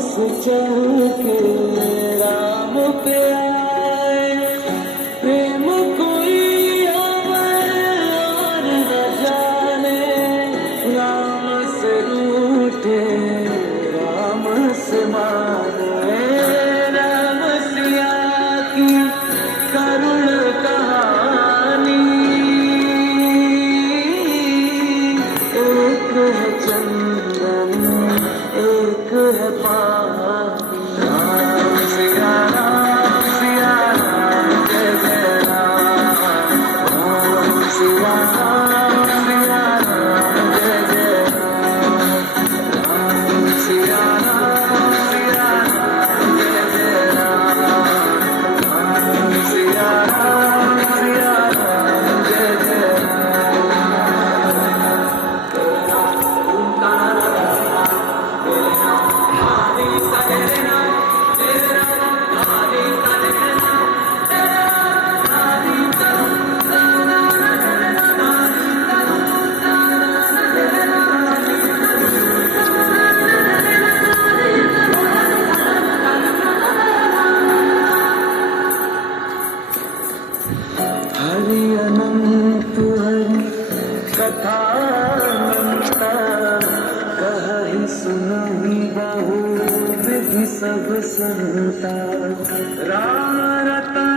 से चल के राम पे आए, प्रेम कोई हमें और न जाने, राम से रूठे राम से माने, राम सिया की करुण कहानी। एक है चंदन एक है पानी, राम सिया राम जय जय राम, राम सिया राम जय जय राम, राम सिया राम जय जय राम, राम सिया राम जय जय हरि अनंत हरि कथा अनंता, कहि सुनहि बहु विधि सब संता, राम रतन